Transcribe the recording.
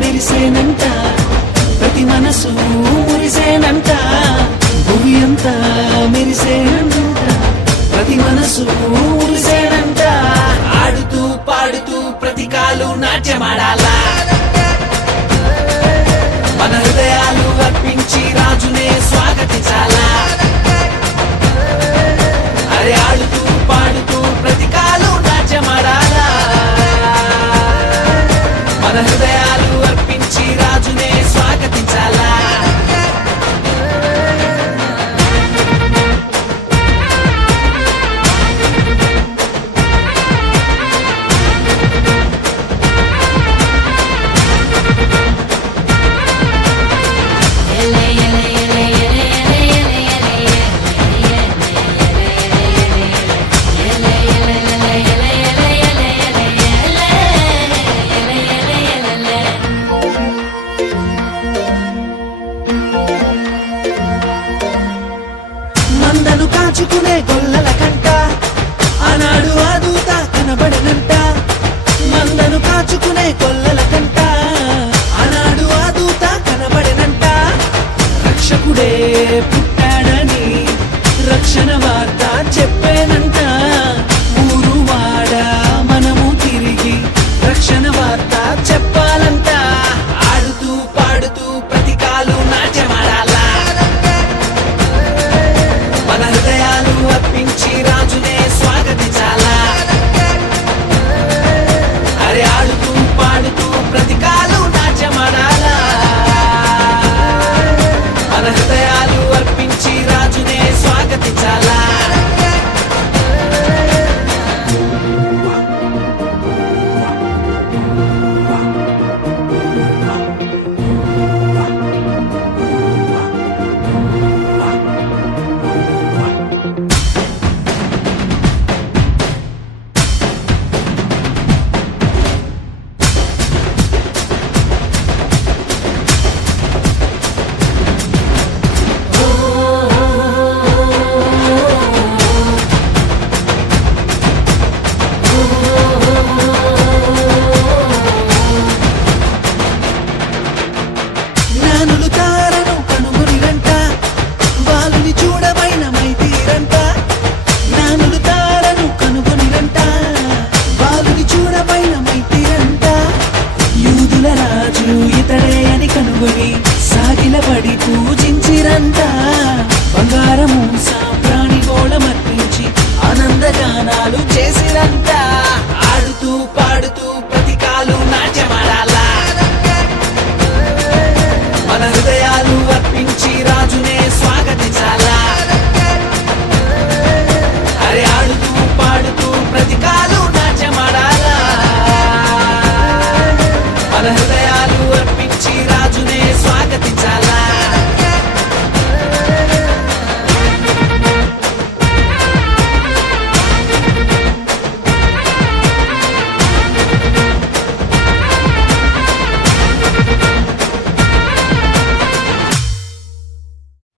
మెరిసేనంట ప్రతి మనసు మురిసేనంట భూమి అంతా మెరిసేనంట ప్రతి మనసు మురిసేనంట ఆడుతూ పాడుతూ ప్రతి కాలు నాట్యమాడాలా మన హృదయాలు అర్పించి రాజునే స్వాగతించాలా అరే ఆడుతూ పాడుతూ ప్రతి కాలు నాట్యమాడాలా మన హృదయాలు అర్పించి రాజునే స్వాగతించాలా మందను కాచుకునే గొల్లల కంట ఆనాడు ఆ దూత కనబడనంట మందను కాచుకునే గొల్లల కంట ఆనాడు ఆ దూత కనబడనంట రక్షకుడే పుట్టాడని రక్షణ వార్త చెప్పేనంట